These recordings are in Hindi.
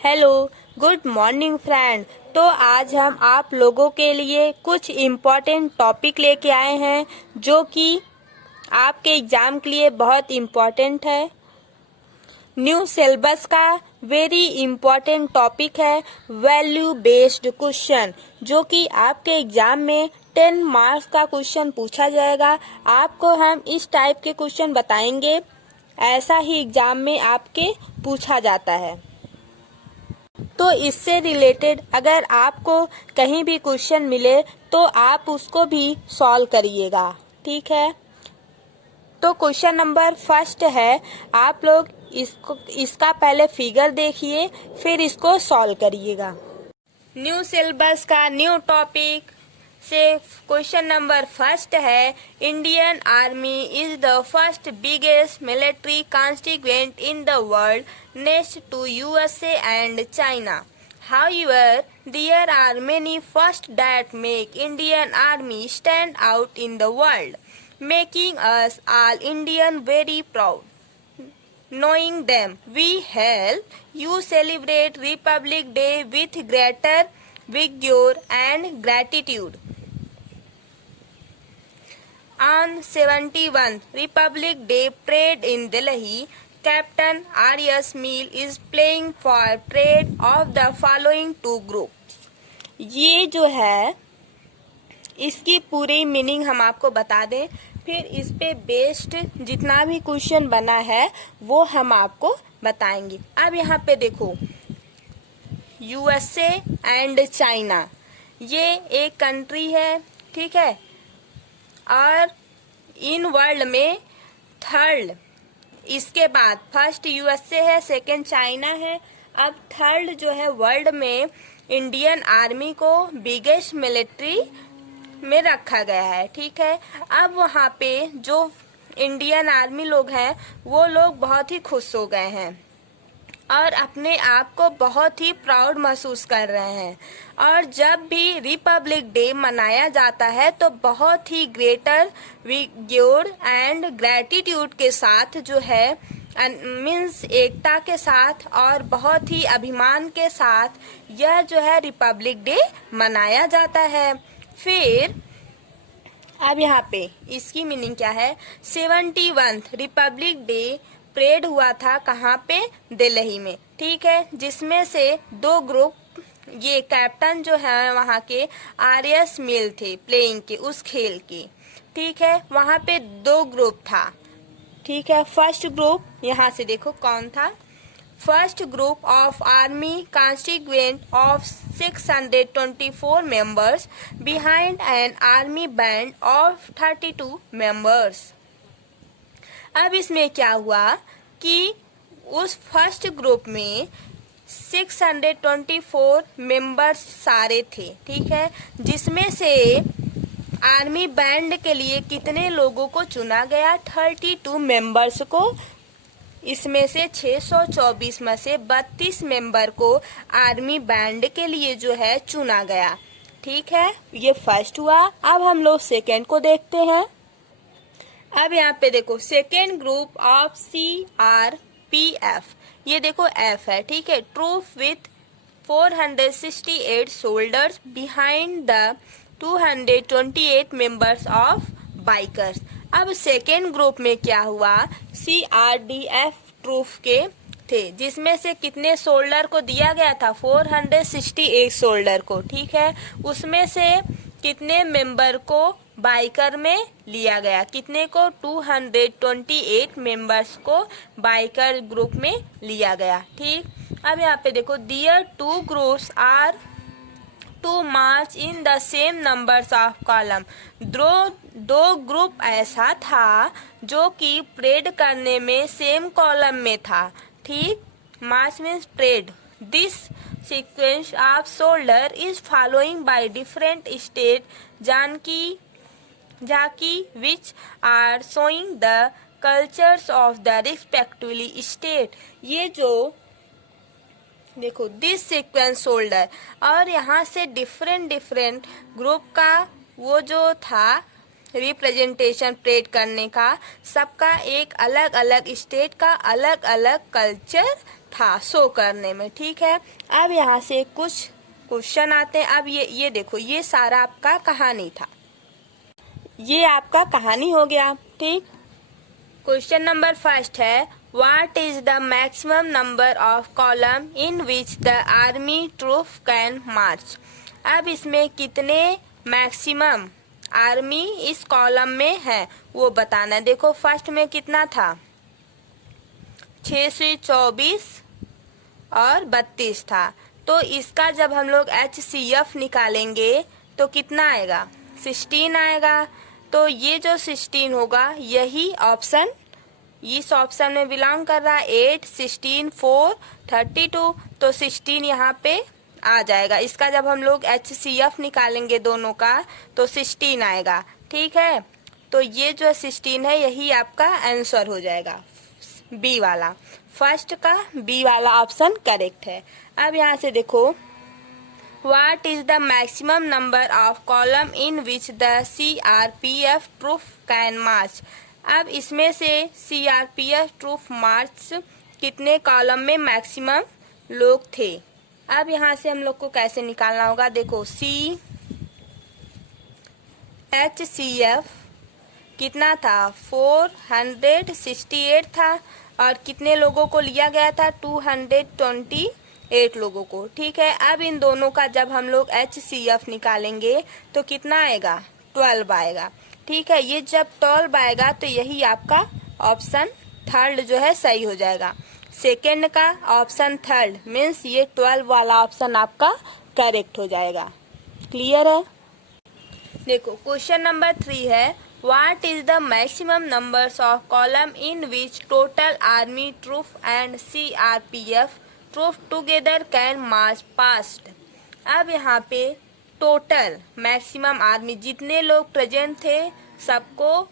Hello, good morning friend. तो आज हम आप लोगों के लिए कुछ इम्पोर्टेंट टॉपिक लेके आए हैं जो कि आपके एग्ज़ाम के लिए बहुत इम्पोर्टेंट है। न्यू सिलेबस का वेरी इम्पोर्टेंट टॉपिक है वैल्यू बेस्ड क्वेश्चन, जो कि आपके एग्ज़ाम में 10 मार्क्स का क्वेश्चन पूछा जाएगा। आपको हम इस टाइप के क्वेश्चन बताएंगे, ऐसा ही एग्ज़ाम में आपके पूछा जाता है। तो इससे रिलेटेड अगर आपको कहीं भी क्वेश्चन मिले तो आप उसको भी सॉल्व करिएगा, ठीक है। तो क्वेश्चन नंबर फर्स्ट है, आप लोग इसका पहले फिगर देखिए फिर इसको सॉल्व करिएगा। न्यू सिलेबस का न्यू टॉपिक से क्वेश्चन नंबर फर्स्ट है, Indian army is the first biggest military constituent in the world next to USA and China. However, there are many firsts that make Indian Army stand out in the world, making us all Indian very proud. Knowing them, we help you celebrate Republic Day with greater vigor and gratitude. On 71st Republic Day parade in Delhi, Captain R.S. Meal is playing for parade of the following two groups. ये जो है इसकी पूरी मीनिंग हम आपको बता दें, फिर इस पे बेस्ड जितना भी क्वेश्चन बना है वो हम आपको बताएंगे। अब यहाँ पे देखो, यूएसए एंड चाइना ये एक कंट्री है, ठीक है, और इन वर्ल्ड में थर्ड, इसके बाद फर्स्ट यूएसए है, सेकंड चाइना है, अब थर्ड जो है वर्ल्ड में इंडियन आर्मी को बिगेस्ट मिलिट्री में रखा गया है, ठीक है। अब वहाँ पे जो इंडियन आर्मी लोग हैं वो लोग बहुत ही खुश हो गए हैं और अपने आप को बहुत ही प्राउड महसूस कर रहे हैं। और जब भी रिपब्लिक डे मनाया जाता है तो बहुत ही ग्रेटर विग्योर एंड ग्रेटिट्यूड के साथ जो है मीन्स एकता के साथ और बहुत ही अभिमान के साथ यह जो है रिपब्लिक डे मनाया जाता है। फिर अब यहाँ पे इसकी मीनिंग क्या है, 71th रिपब्लिक डे परेड हुआ था कहाँ पे, दिल्ली में, ठीक है, जिसमें से दो ग्रुप, ये कैप्टन जो है वहाँ के आरएस मिल थे प्लेइंग के उस खेल के, ठीक है, वहाँ पे दो ग्रुप था, ठीक है। फर्स्ट ग्रुप यहाँ से देखो कौन था, first group of army constituent of 624 members behind an army band of 32 members. अब इसमें क्या हुआ कि उस फर्स्ट ग्रुप में 624 मेंबर्स सारे थे, ठीक है, जिसमें से आर्मी बैंड के लिए कितने लोगों को चुना गया, 32 मेंबर्स को। इसमें से 624 में से 32 मेंबर को आर्मी बैंड के लिए जो है चुना गया, ठीक है, ये फर्स्ट हुआ। अब हम लोग सेकेंड को देखते हैं। अब यहाँ पे देखो, सेकेंड ग्रुप ऑफ CRPF, ये देखो F है, ठीक है, troop with 468 soldiers behind the 228 members of bikers. अब सेकेंड ग्रुप में क्या हुआ, CRDF ट्रूप के थे, जिसमें से कितने सोल्जर को दिया गया था, 468 सोल्जर को, ठीक है, उसमें से कितने मेंबर को बाइकर में लिया गया, कितने को, 228 मेंबर्स को बाइकर ग्रुप में लिया गया, ठीक। अब यहाँ पे देखो, there two groups are to march in the same numbers of column. दो ग्रुप ऐसा था जो कि परेड करने में सेम कॉलम में था, ठीक, march means parade. This sequence of soldier is following by different state झांकी which are showing the cultures of the respectively state. ये जो देखो दिस सीक्वेंस सोल्जर, और यहाँ से डिफरेंट ग्रुप का वो जो था रिप्रेजेंटेशन परेड करने का, सबका एक अलग अलग स्टेट का अलग अलग कल्चर था शो करने में। ठीक है, अब यहाँ से कुछ क्वेश्चन आते हैं। अब ये देखो, ये सारा आपका कहानी था, ये आपका कहानी हो गया। ठीक, क्वेश्चन नंबर फर्स्ट है, what is the maximum number of column in which the army troop can march. अब इसमें कितने मैक्सिमम आर्मी इस कॉलम में है वो बताना है। देखो फर्स्ट में कितना था, 624 और 32 था। तो इसका जब हम लोग HCF निकालेंगे तो कितना आएगा, 16 आएगा। तो ये जो 16 होगा यही ऑप्शन इस ऑप्शन में बिलोंग कर रहा है। 8, 16, 4, 32, तो 16 यहाँ पे आ जाएगा। इसका जब हम लोग HCF निकालेंगे दोनों का तो 16 आएगा। ठीक है, तो ये जो 16 है यही आपका आंसर हो जाएगा, बी वाला। फर्स्ट का बी वाला ऑप्शन करेक्ट है। अब यहाँ से देखो, what is the maximum number of column in which the CRPF troop can march. अब इसमें से CRPF ट्रूप मार्च कितने कॉलम में मैक्सिमम लोग थे। अब यहाँ से हम लोग को कैसे निकालना होगा, देखो HCF कितना था, 468 था, और कितने लोगों को लिया गया था, 228 लोगों को। ठीक है, अब इन दोनों का जब हम लोग HCF निकालेंगे तो कितना आएगा, 12 आएगा। ठीक है, ये जब 12 आएगा तो यही आपका ऑप्शन थर्ड जो है सही हो जाएगा। सेकेंड का ऑप्शन थर्ड मीन्स ये 12 वाला ऑप्शन आपका करेक्ट हो जाएगा। क्लियर है। देखो क्वेश्चन नंबर 3 है, what is the maximum numbers of column in which total army troop and CRPF troop together can march past. अब यहाँ पे टोटल मैक्सिमम आर्मी जितने लोग प्रेजेंट थे, सबको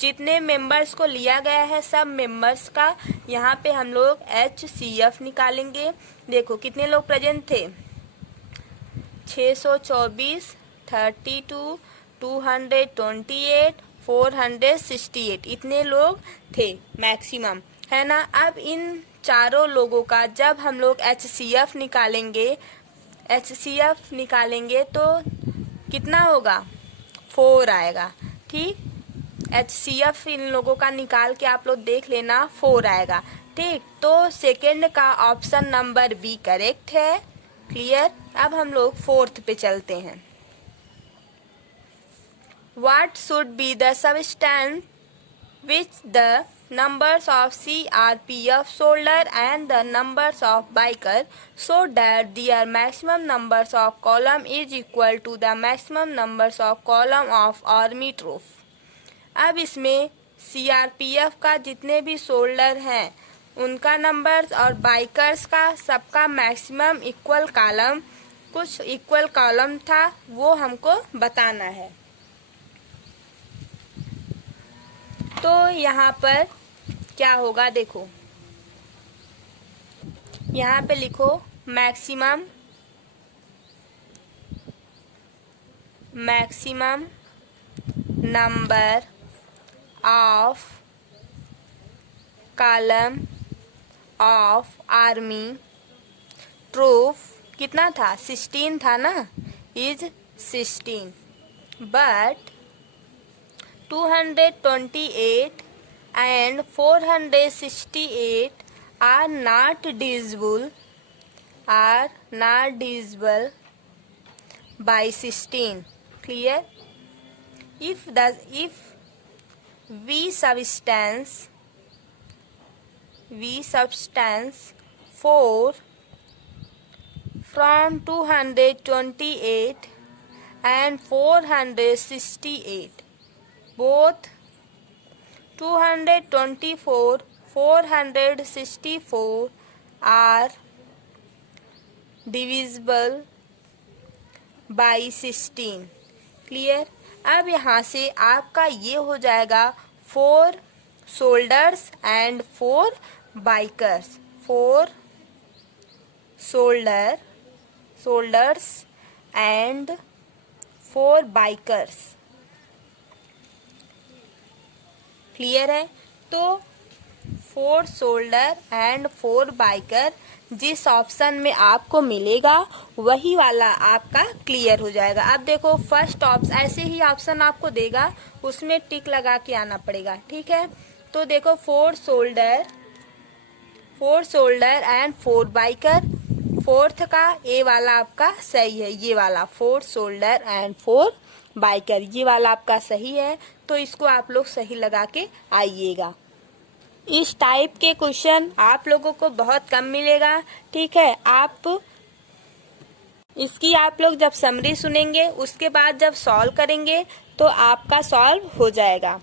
जितने मेंबर्स को लिया गया है सब मेंबर्स का यहाँ पे हम लोग HCF निकालेंगे। देखो कितने लोग प्रेजेंट थे, 624, 32, 228, 468, इतने लोग थे मैक्सिमम, है ना। अब इन चारों लोगों का जब हम लोग HCF निकालेंगे तो कितना होगा, 4 आएगा। ठीक, HCF इन लोगों का निकाल के आप लोग देख लेना, 4 आएगा। ठीक, तो सेकेंड का ऑप्शन नंबर बी करेक्ट है। क्लियर। अब हम लोग फोर्थ पे चलते हैं। What should be the substance which the numbers of CRPF soldier and the numbers of biker so that their maximum numbers of column is equal to the maximum numbers of column of army troop। अब इसमें CRPF का जितने भी सोल्डर हैं उनका नंबर्स और बाइकर्स का सबका मैक्सिमम इक्वल कॉलम, कुछ इक्वल कॉलम था वो हमको बताना है। तो यहाँ पर क्या होगा, देखो यहाँ पे लिखो maximum number of column of army troop कितना था, 16 था ना, is 16, but 228 and 468 are not divisible by 16। Clear? If we substance 4 from 228 and 468, both 224, 464 are divisible by 16। Clear. अब यहाँ से आपका ये हो जाएगा 4 shoulders and 4 bikers, 4 shoulders and 4 bikers. Clear है। तो 4 शोल्डर एंड 4 बाइकर जिस ऑप्शन में आपको मिलेगा वही वाला आपका क्लियर हो जाएगा। अब देखो फर्स्ट ऑप्शन ऐसे ही ऑप्शन आपको देगा, उसमें टिक लगा के आना पड़ेगा, ठीक है। तो देखो 4 शोल्डर एंड 4 बाइकर, फोर्थ का ए वाला आपका सही है, ये वाला 4 शोल्डर एंड 4 बाइकर ये वाला आपका सही है। तो इसको आप लोग सही लगा के आइएगा। इस टाइप के क्वेश्चन आप लोगों को बहुत कम मिलेगा, ठीक है। इसकी आप लोग जब समरी सुनेंगे उसके बाद जब सॉल्व करेंगे तो आपका सॉल्व हो जाएगा,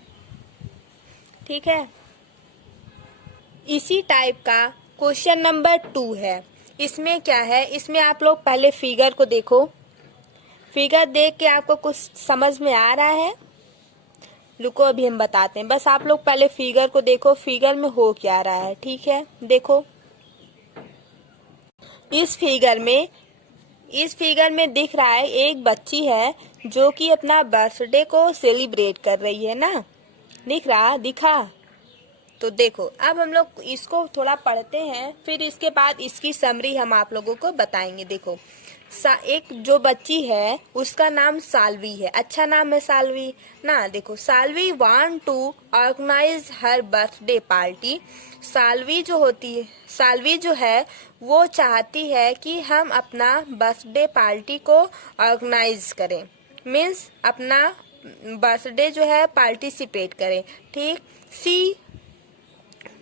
ठीक है। इसी टाइप का क्वेश्चन नंबर 2 है। इसमें क्या है, इसमें आप लोग पहले फिगर को देखो। फिगर देख के आपको कुछ समझ में आ रहा है? रुको अभी हम बताते हैं। बस आप लोग पहले फिगर को देखो, फिगर में हो क्या रहा है, ठीक है। देखो इस फिगर में दिख रहा है एक बच्ची है जो कि अपना बर्थडे को सेलिब्रेट कर रही है ना, दिखा। तो देखो अब हम लोग इसको थोड़ा पढ़ते हैं, फिर इसके बाद इसकी समरी हम आप लोगों को बताएंगे। देखो एक जो बच्ची है उसका नाम साल्वी है, अच्छा नाम है साल्वी ना। देखो Salvi want to organise her birthday party. Salvi जो है वो चाहती है कि हम अपना बर्थडे पार्टी को ऑर्गेनाइज करें, मीन्स अपना बर्थडे जो है पार्टिसिपेट करें, ठीक। सी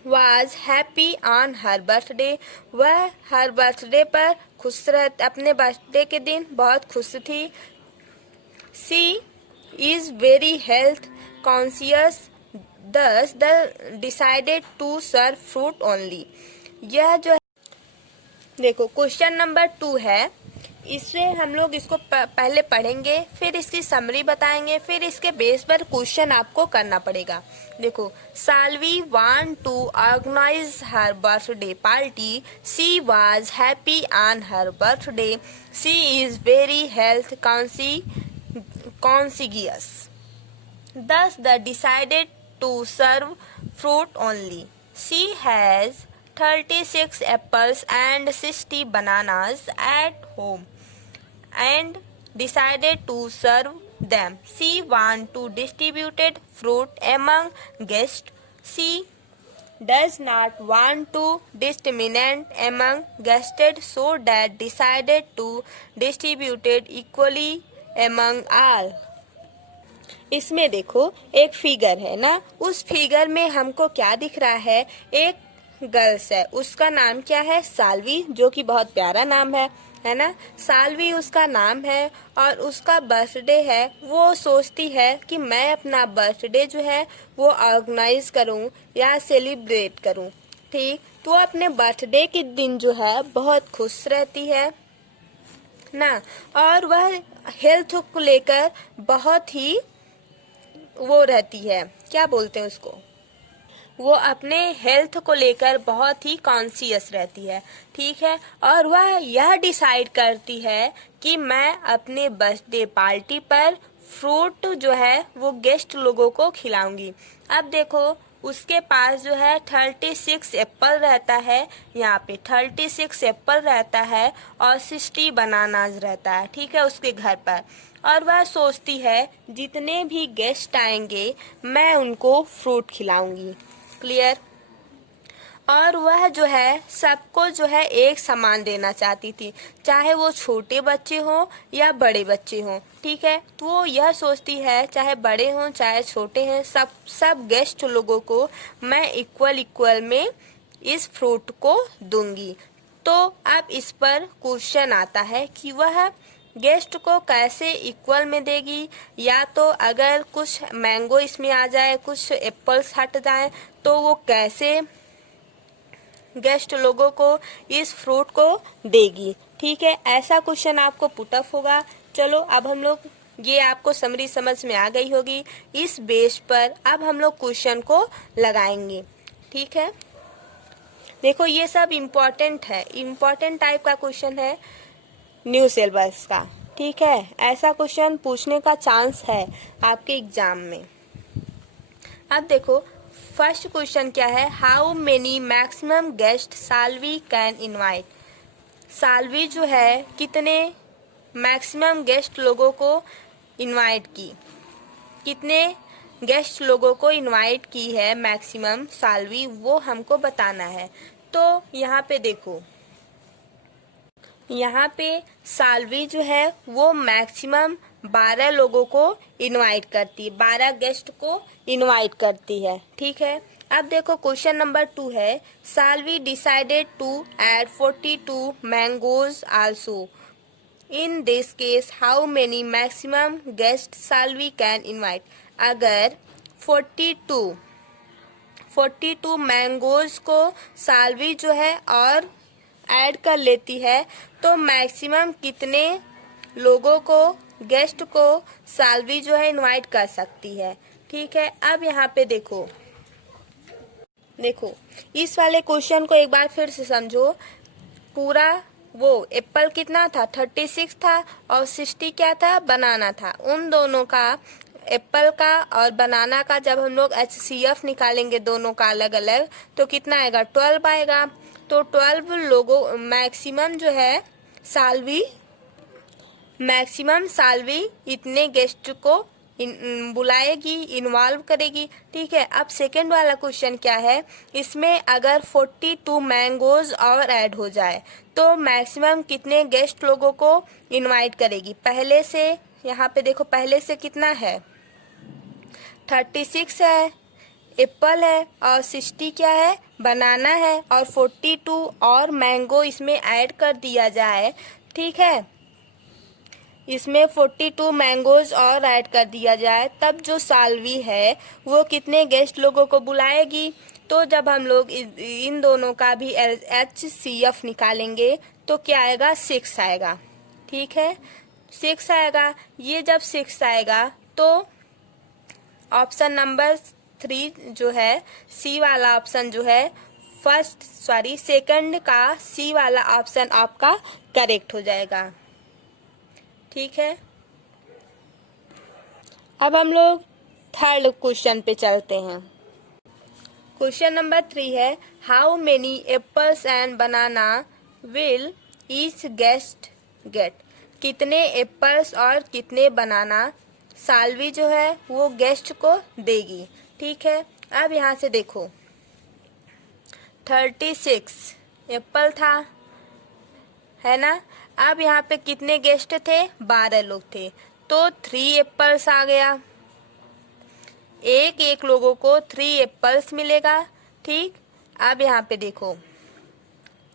was happy on her birthday, वह हर बर्थडे पर अपने बर्थडे के दिन बहुत खुश थी। She is very health conscious, thus decided to serve fruit only। यह जो है देखो क्वेश्चन नंबर 2 है, इससे हम लोग इसको पहले पढ़ेंगे, फिर इसकी समरी बताएंगे, फिर इसके बेस पर क्वेश्चन आपको करना पड़ेगा। देखो Salvi want to organise her birthday party. She was happy on her birthday. She is very health conscious, thus the decided to serve fruit only। She has 36 apples and 60 bananas at home and decided to serve them। She want to distribute fruit among guests। She does not want to discriminate among guests, so that decided to distribute equally among all। इसमें देखो एक फिगर है ना, उस फिगर में हमको क्या दिख रहा है, एक गर्ल्स है, उसका नाम क्या है, साल्वी, जो कि बहुत प्यारा नाम है ना। साल्वी उसका नाम है और उसका बर्थडे है। वो सोचती है कि मैं अपना बर्थडे जो है वो ऑर्गेनाइज करूं या सेलिब्रेट करूं, ठीक। तो अपने बर्थडे के दिन जो है बहुत खुश रहती है ना, और वह हेल्थ को लेकर बहुत ही वो रहती है, क्या बोलते हैं उसको, वो अपने हेल्थ को लेकर बहुत ही कॉन्शियस रहती है, ठीक है। और वह यह डिसाइड करती है कि मैं अपने बर्थडे पार्टी पर फ्रूट जो है वो गेस्ट लोगों को खिलाऊंगी। अब देखो उसके पास जो है 36 एप्पल रहता है, यहाँ पे 36 एप्पल रहता है और 60 बनानास रहता है, ठीक है, उसके घर पर। और वह सोचती है जितने भी गेस्ट आएंगे मैं उनको फ्रूट खिलाऊंगी, क्लियर। और वह जो है सबको जो है एक समान देना चाहती थी, चाहे वो छोटे बच्चे हों या बड़े बच्चे हों, ठीक है। तो वो यह सोचती है चाहे बड़े हों चाहे छोटे हैं, सब गेस्ट लोगों को मैं इक्वल में इस फ्रूट को दूंगी। तो अब इस पर क्वेश्चन आता है कि वह गेस्ट को कैसे इक्वल में देगी, या तो अगर कुछ मैंगो इसमें आ जाए, कुछ एप्पल्स हट जाए, तो वो कैसे गेस्ट लोगों को इस फ्रूट को देगी, ठीक है। ऐसा क्वेश्चन आपको पुटअप होगा। चलो अब हम लोग, ये आपको समरी समझ में आ गई होगी, इस बेस पर अब हम लोग क्वेश्चन को लगाएंगे, ठीक है। देखो ये सब इम्पोर्टेंट है, इम्पोर्टेंट टाइप का क्वेश्चन है न्यू सिलेबस का, ठीक है। ऐसा क्वेश्चन पूछने का चांस है आपके एग्जाम में। अब देखो फर्स्ट क्वेश्चन क्या है, how many maximum guest Salvi can invite. Salvi जो है कितने मैक्सिमम गेस्ट लोगों को इनवाइट की, कितने गेस्ट लोगों को इनवाइट की है मैक्सिमम साल्वी, वो हमको बताना है। तो यहाँ पे देखो, यहाँ पे साल्वी जो है वो मैक्सिमम 12 लोगों को इनवाइट करती है, 12 गेस्ट को इनवाइट करती है, ठीक है। अब देखो क्वेश्चन नंबर 2 है, Salvi decided to add 42 mangoes also. In this case how many maximum guest Salvi can invite. अगर 42 मैंगोज को साल्वी जो है और ऐड कर लेती है तो मैक्सिमम कितने लोगों को, गेस्ट को साल्वी जो है इनवाइट कर सकती है, ठीक है। अब यहाँ पे देखो इस वाले क्वेश्चन को एक बार फिर से समझो। पूरा वो एप्पल कितना था, 36 था, और 60 क्या था, बनाना था। उन दोनों का, एप्पल का और बनाना का, जब हम लोग HCF निकालेंगे दोनों का अलग अलग, तो कितना आएगा, 12 आएगा। तो 12 लोगों मैक्सिमम जो है मैक्सिमम साल्वी इतने गेस्ट को बुलाएगी, इन्वॉल्व करेगी, ठीक है। अब सेकेंड वाला क्वेश्चन क्या है, इसमें अगर 42 मैंगोज और ऐड हो जाए तो मैक्सिमम कितने गेस्ट लोगों को इनवाइट करेगी। पहले से यहाँ पे देखो, पहले से कितना है, 36 है, एप्पल है, और 60 क्या है, बनाना है, और 42 और मैंगो इसमें ऐड कर दिया जाए, ठीक है। इसमें 42 मैंगोज और ऐड कर दिया जाए, तब जो साल्वी है वो कितने गेस्ट लोगों को बुलाएगी। तो जब हम लोग इन दोनों का भी HCF निकालेंगे तो क्या आएगा, 6 आएगा, ठीक है, 6 आएगा। ये जब 6 आएगा तो ऑप्शन नंबर 3 जो है, सी वाला ऑप्शन जो है, सेकंड का सी वाला ऑप्शन आपका करेक्ट हो जाएगा, ठीक है। अब हम लोग थर्ड क्वेश्चन पे चलते हैं। क्वेश्चन नंबर 3 है, how many apples and banana will each guest get. कितने एप्पल्स और कितने बनाना साल्वी जो है वो गेस्ट को देगी, ठीक है। अब यहाँ से देखो, 36 एप्पल था, है ना। अब यहाँ पे कितने गेस्ट थे, 12 लोग थे, तो 3 एप्पल्स आ गया, एक लोगों को 3 एप्पल्स मिलेगा, ठीक। अब यहाँ पे देखो,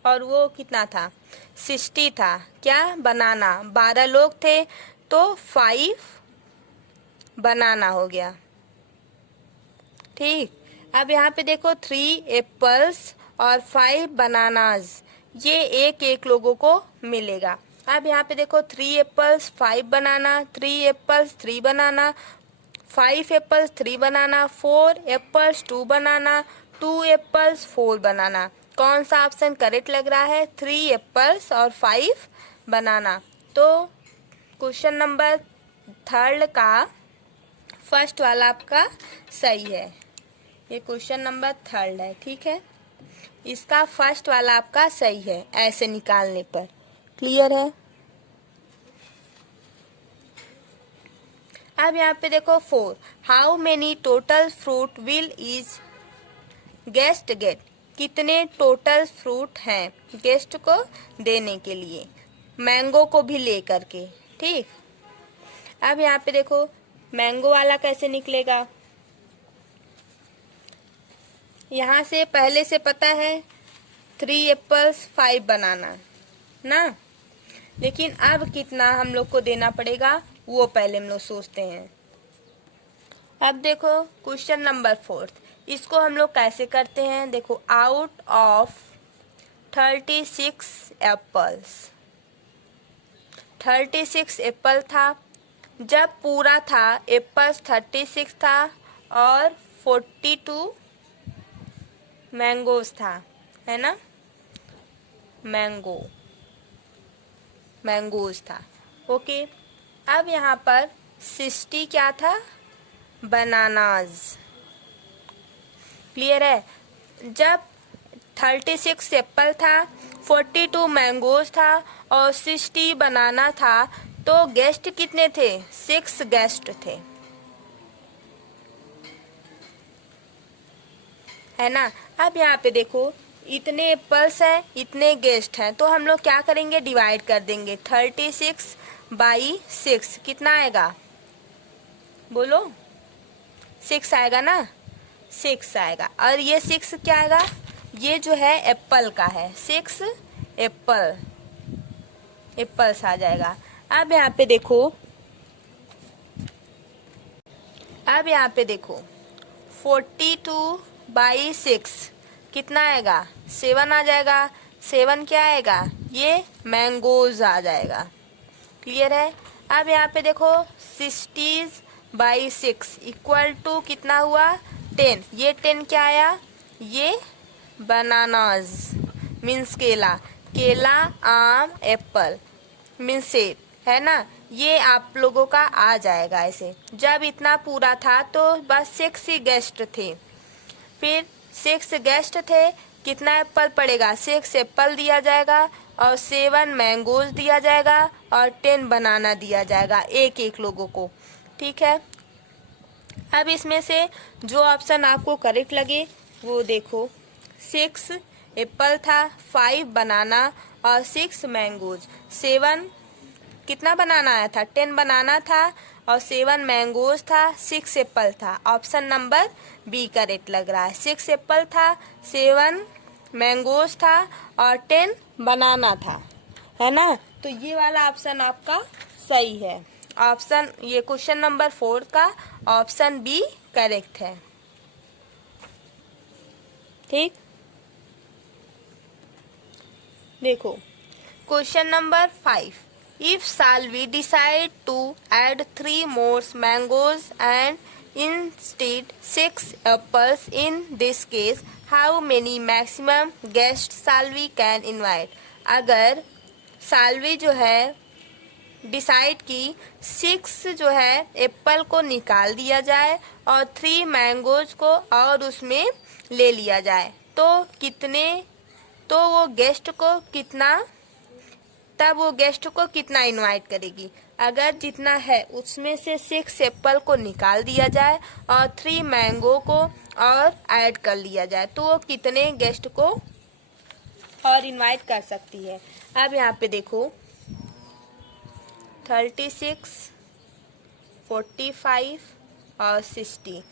और वो कितना था, 60 था, क्या, बनाना, 12 लोग थे तो 5 बनाना हो गया, ठीक। अब यहाँ पे देखो 3 एप्पल्स और 5 बनानाज, ये एक लोगों को मिलेगा। अब यहाँ पे देखो 3 एप्पल्स 5 बनाना, 3 एप्पल्स 3 बनाना, 5 एप्पल्स 3 बनाना, 4 एप्पल्स 2 बनाना, 2 एप्पल्स 4 बनाना। कौन सा ऑप्शन करेक्ट लग रहा है, 3 एप्पल्स और 5 बनाना। तो क्वेश्चन नंबर 3 का फर्स्ट वाला आपका सही है, ये क्वेश्चन नंबर 3 है, ठीक है। इसका फर्स्ट वाला आपका सही है ऐसे निकालने पर, क्लियर है। अब यहाँ पे देखो 4, how many total fruit will each guest get. कितने टोटल फ्रूट हैं गेस्ट को देने के लिए, मैंगो को भी ले करके, ठीक। अब यहाँ पे देखो मैंगो वाला कैसे निकलेगा, यहाँ से पहले से पता है 3 एप्पल्स 5 बनाना ना, लेकिन अब कितना हम लोग को देना पड़ेगा वो पहले हम लोग सोचते हैं। अब देखो क्वेश्चन नंबर 4, इसको हम लोग कैसे करते हैं, देखो आउट ऑफ 36 एप्पल्स, 36 एप्पल था, जब पूरा था एप्पल्स 36 था और 42 मैंगोज था, है ना, मैंगोज था, ओके। अब यहाँ पर 60 क्या था, बनानाज, क्लियर है। जब 36 एप्पल था, 42 मैंगोज था और 60 बनाना था, तो गेस्ट कितने थे? 6 गेस्ट थे, है ना। अब यहाँ पे देखो, इतने एप्पल्स हैं, इतने गेस्ट हैं, तो हम लोग क्या करेंगे? डिवाइड कर देंगे। 36/6 कितना आएगा? बोलो, 6 आएगा ना, 6 आएगा। और ये 6 क्या आएगा? ये जो है एप्पल का है, 6 एप्पल्स आ जाएगा। अब यहाँ पे देखो, 42/6 कितना आएगा? 7 आ जाएगा। 7 क्या आएगा? ये मैंगोज आ जाएगा। क्लियर है। अब यहाँ पे देखो, 60/6 इक्वल टू कितना हुआ? 10। ये 10 क्या आया? ये बनानाज मीन्स केला, आम, एप्पल मीन्स सेब, है ना। ये आप लोगों का आ जाएगा ऐसे। जब इतना पूरा था तो बस 6 ही गेस्ट थे। फिर 6 गेस्ट थे, कितना एप्पल पड़ेगा? 6 एप्पल दिया जाएगा और 7 मैंगोज दिया जाएगा और 10 बनाना दिया जाएगा एक एक लोगों को। ठीक है। अब इसमें से जो ऑप्शन आपको करेक्ट लगे वो देखो। 6 एप्पल था, 5 बनाना और 6 मैंगोज। 7 कितना बनाना आया था? 10 बनाना था और 7 मैंगोज था, 6 एप्पल था। ऑप्शन नंबर बी करेक्ट लग रहा है। 6 एप्पल था, 7 मैंगोज था और 10 बनाना था, है ना। तो ये वाला ऑप्शन आपका सही है। ऑप्शन, ये क्वेश्चन नंबर 4 का ऑप्शन बी करेक्ट है। ठीक, देखो question number 5। If Salvi decide to add 3 more mangoes and instead 6 apples, in this case, how many maximum guests Salvi can invite? अगर साल्वी जो है डिसाइड की 6 जो है एप्पल को निकाल दिया जाए और 3 मैंगोज को और उसमें ले लिया जाए, तो कितने, तो वो गेस्ट को कितना, तब वो गेस्ट को कितना इनवाइट करेगी? अगर जितना है उसमें से 6 एप्पल को निकाल दिया जाए और 3 मैंगो को और ऐड कर लिया जाए, तो वो कितने गेस्ट को और इनवाइट कर सकती है? अब यहाँ पे देखो, 36, 45 और 60।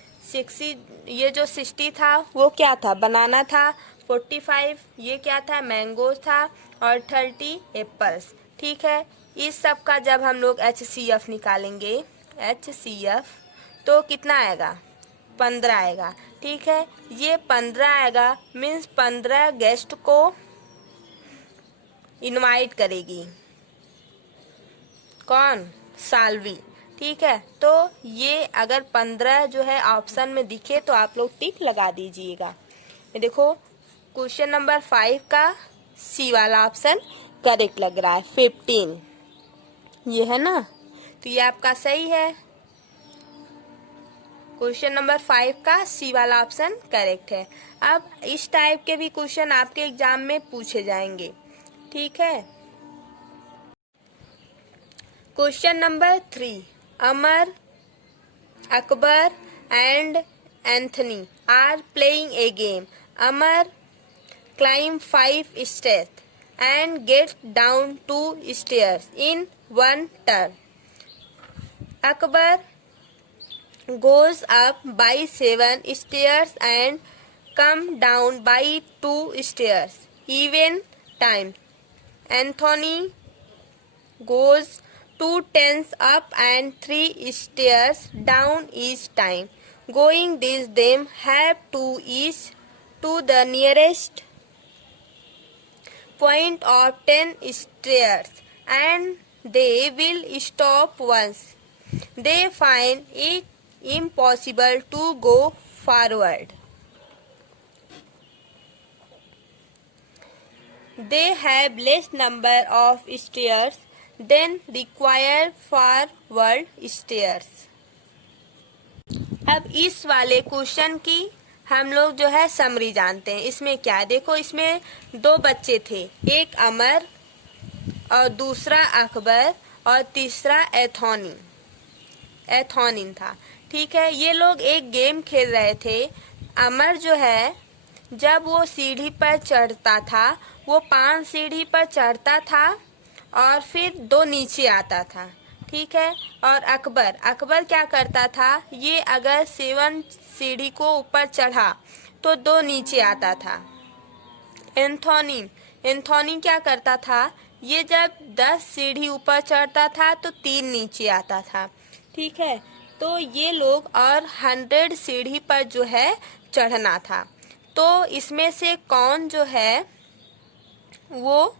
ये जो 60 था वो क्या था? बनाना था। 45 ये क्या था? मैंगो था। और 30 एप्पल्स। ठीक है। इस सब का जब हम लोग HCF निकालेंगे, HCF, तो कितना आएगा? 15 आएगा। ठीक है। ये 15 आएगा, मीन्स 15 गेस्ट को इनवाइट करेगी। कौन? साल्वी। ठीक है। तो ये अगर 15 जो है ऑप्शन में दिखे तो आप लोग टिक लगा दीजिएगा। ये देखो, क्वेश्चन नंबर 5 का सी वाला ऑप्शन करेक्ट लग रहा है। 15 ये है ना, तो ये आपका सही है। क्वेश्चन नंबर 5 का सी वाला ऑप्शन करेक्ट है। अब इस टाइप के भी क्वेश्चन आपके एग्जाम में पूछे जाएंगे। ठीक है। Question number 3। Amar, Akbar and Anthony are playing a game. Amar climb 5 stairs and get down 2 stairs in one turn. Akbar goes up by 7 stairs and come down by 2 stairs. Even time. Anthony goes 2 turns up and 3 stairs down each time. Going these them have to each to the nearest point of 10 stairs, and they will stop once they find it impossible to go forward. They have less number of stairs than required forward stairs. अब इस वाले क्वेश्चन की हम लोग जो है समरी जानते हैं। इसमें क्या है, देखो इसमें दो बच्चे थे, एक अमर और दूसरा अकबर और तीसरा एथोनिन था। ठीक है, ये लोग एक गेम खेल रहे थे। अमर जो है जब वो सीढ़ी पर चढ़ता था, वो 5 सीढ़ी पर चढ़ता था और फिर 2 नीचे आता था। ठीक है, और अकबर क्या करता था, ये अगर 7 सीढ़ी को ऊपर चढ़ा तो 2 नीचे आता था। एंथोनी क्या करता था, ये जब 10 सीढ़ी ऊपर चढ़ता था तो 3 नीचे आता था। ठीक है, तो ये लोग और 100 सीढ़ी पर जो है चढ़ना था। तो इसमें से कौन जो है वो,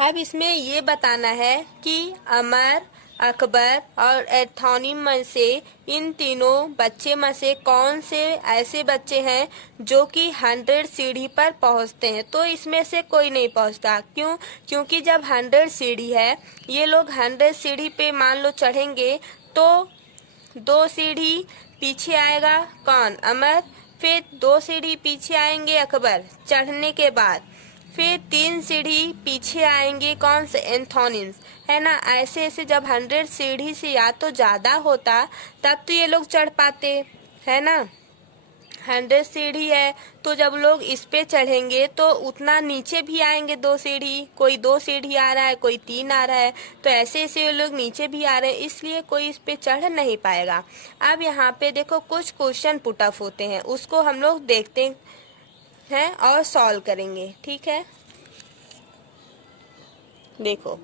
अब इसमें ये बताना है कि अमर, अकबर और एथोनी में से इन तीनों बच्चे में से कौन से ऐसे बच्चे हैं जो कि 100 सीढ़ी पर पहुंचते हैं। तो इसमें से कोई नहीं पहुंचता। क्यों? क्योंकि जब 100 सीढ़ी है, ये लोग 100 सीढ़ी पे मान लो चढ़ेंगे तो 2 सीढ़ी पीछे आएगा कौन, अमर, फिर 2 सीढ़ी पीछे आएंगे अकबर चढ़ने के बाद, फिर 3 सीढ़ी पीछे आएंगे कौन से, एंथोनिन्स, है ना। ऐसे ऐसे जब 100 सीढ़ी से या तो ज्यादा होता तब तो ये लोग चढ़ पाते, है ना। 100 सीढ़ी है तो जब लोग इस पे चढ़ेंगे तो उतना नीचे भी आएंगे 2 सीढ़ी, कोई 2 सीढ़ी आ रहा है, कोई 3 आ रहा है, तो ऐसे ऐसे ये लोग नीचे भी आ रहे हैं, इसलिए कोई इस पे चढ़ नहीं पाएगा। अब यहाँ पे देखो कुछ क्वेश्चन पुट अप होते हैं, उसको हम लोग देखते हैं और सॉल्व करेंगे। ठीक है, देखो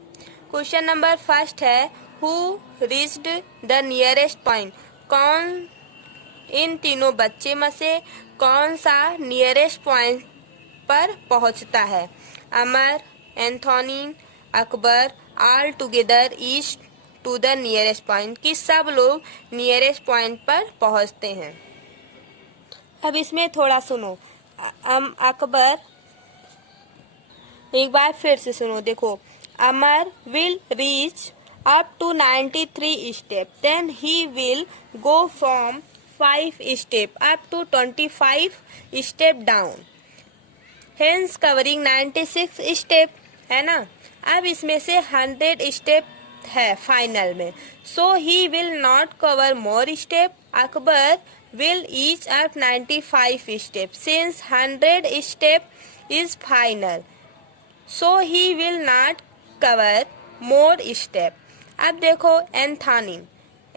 क्वेश्चन नंबर फर्स्ट है, who reached the nearest point, कौन इन तीनों बच्चे में से कौन सा नियरेस्ट पॉइंट पर पहुंचता है। Amar, Anthony, Akbar all together east to the nearest point, कि सब लोग नियरेस्ट पॉइंट पर पहुंचते हैं। अब इसमें थोड़ा सुनो, अकबर, एक बार फिर से सुनो, देखो Amar will reach up to 93 step, then he will go from 5 step up to 25 step down, hence covering 96 step, है ना। अब इसमें से 100 step है फाइनल में, so he will not cover more step. Akbar will each up 95 step, since 100 step is final, so he will not cover more step. अब देखो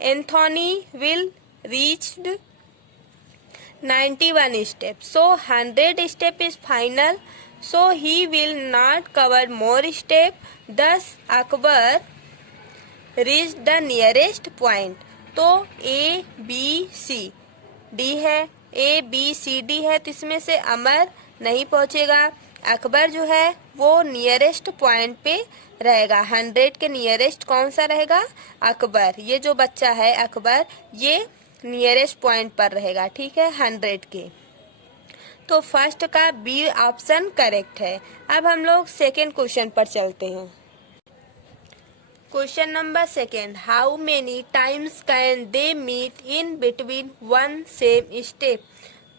Anthony will reached 91 step, so 100 step is final, so he will not cover more step, thus Akbar reach the nearest point. तो ए बी सी डी है, ए बी सी डी है, तो इसमें से अमर नहीं पहुंचेगा, अकबर जो है वो नियरेस्ट पॉइंट पे रहेगा। 100 के नियरेस्ट कौन सा रहेगा, अकबर, ये जो बच्चा है अकबर, ये नियरेस्ट पॉइंट पर रहेगा। ठीक है, 100 के, तो फर्स्ट का बी ऑप्शन करेक्ट है। अब हम लोग सेकेंड क्वेश्चन पर चलते हैं। Question number second, how many times can they meet in between one same step,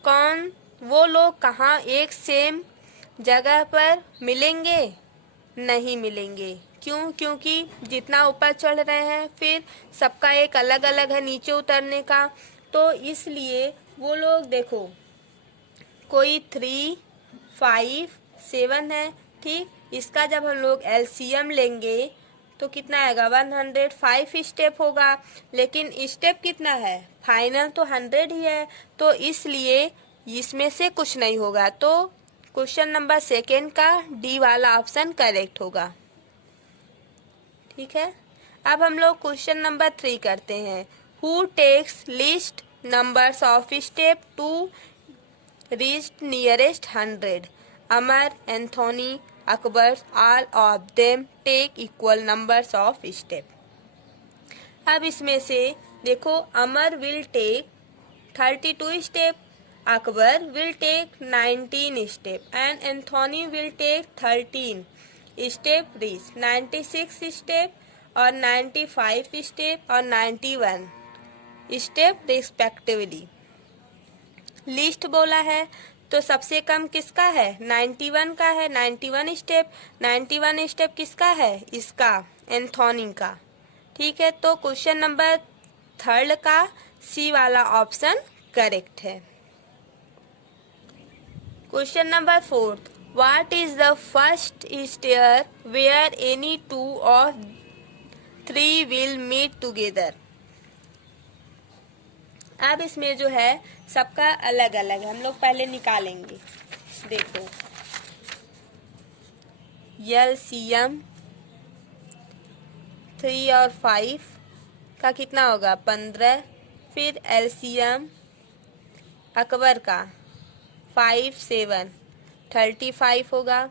कौन वो लोग कहाँ एक सेम जगह पर मिलेंगे, नहीं मिलेंगे। क्यों? क्योंकि जितना ऊपर चढ़ रहे हैं फिर सबका एक अलग अलग है नीचे उतरने का, तो इसलिए वो लोग देखो कोई 3, 5, 7 है। ठीक, इसका जब हम लोग एलसीएम लेंगे तो कितना आएगा, 105 स्टेप होगा, लेकिन स्टेप कितना है, फाइनल तो 100 ही है, तो इसलिए इसमें से कुछ नहीं होगा। तो क्वेश्चन नंबर सेकेंड का डी वाला ऑप्शन करेक्ट होगा। ठीक है, अब हम लोग क्वेश्चन नंबर 3 करते हैं, who takes least numbers of step to reach nearest 100, Amar, Anthony, Akbar, all of them take equal numbers of step. अब इसमें से देखो Amar will take 32 step, Akbar will take 19 step, and Anthony will take 13 step reach 96 step और 95 step और 91 step respectively। लिस्ट बोला है तो सबसे कम किसका है, 91 का है, 91 स्टेप। 91 स्टेप किसका है, इसका, एंथोनी का। ठीक है, तो क्वेश्चन नंबर 3 का सी वाला ऑप्शन करेक्ट है। Question number 4, what is the first stair where any 2 और 3 विल मीट टुगेदर। अब इसमें जो है सबका अलग अलग हम लोग पहले निकालेंगे। देखो LCM 3 और 5 का कितना होगा, 15। फिर LCM अकबर का 5 7 35 होगा।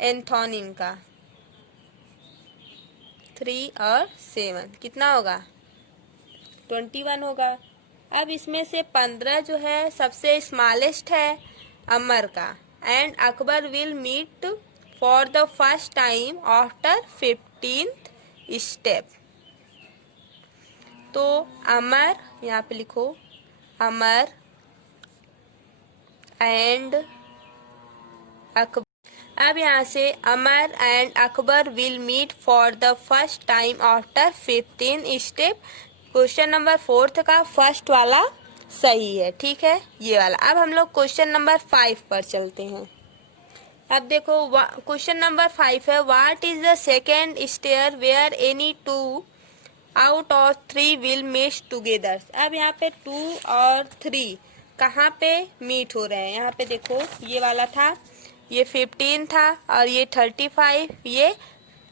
एंथोनिन का 3 और 7 कितना होगा, 21 होगा। अब इसमें से 15 जो है सबसे स्मॉलेस्ट है अमर का। And Akbar will meet for the first time after 15th step. तो अमर यहाँ पे लिखो, अमर एंड अकबर। अब यहाँ से Amar and Akbar will meet for the first time after 15 step. Question number 4 का फर्स्ट वाला सही है। ठीक है, ये वाला। अब हम लोग क्वेश्चन नंबर 5 पर चलते हैं। अब देखो क्वेश्चन नंबर 5 है, what is the second stair where any 2 out of 3 will meet together. अब यहाँ पे 2 और 3 कहाँ पे मीट हो रहे हैं, यहाँ पे देखो ये वाला था, ये 15 था, और ये 35, ये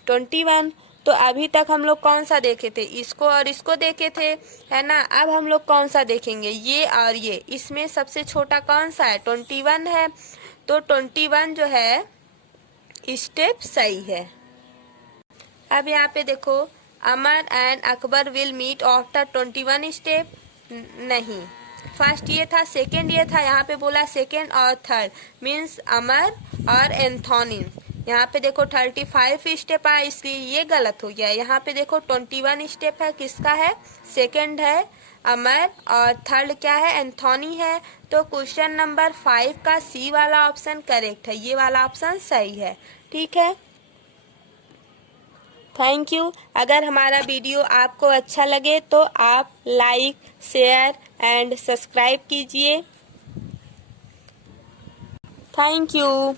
21। तो अभी तक हम लोग कौन सा देखे थे, इसको और इसको देखे थे, है ना। अब हम लोग कौन सा देखेंगे, ये और ये। इसमें सबसे छोटा कौन सा है, 21 है। तो 21 जो है स्टेप सही है। अब यहाँ पे देखो Amar and Akbar will meet after 21 step, नहीं। फर्स्ट ये था, सेकंड ये था, यहाँ पे बोला सेकंड और थर्ड, मीन्स अमर और एंथोनिन। यहाँ पे देखो 35 स्टेप है, इसलिए ये गलत हो गया। यहाँ पे देखो 21 स्टेप है, किसका है, सेकंड है अमर, और थर्ड क्या है, एंथोनी है। तो क्वेश्चन नंबर 5 का सी वाला ऑप्शन करेक्ट है, ये वाला ऑप्शन सही है। ठीक है, थैंक यू। अगर हमारा वीडियो आपको अच्छा लगे तो आप लाइक, शेयर एंड सब्सक्राइब कीजिए। Thank you.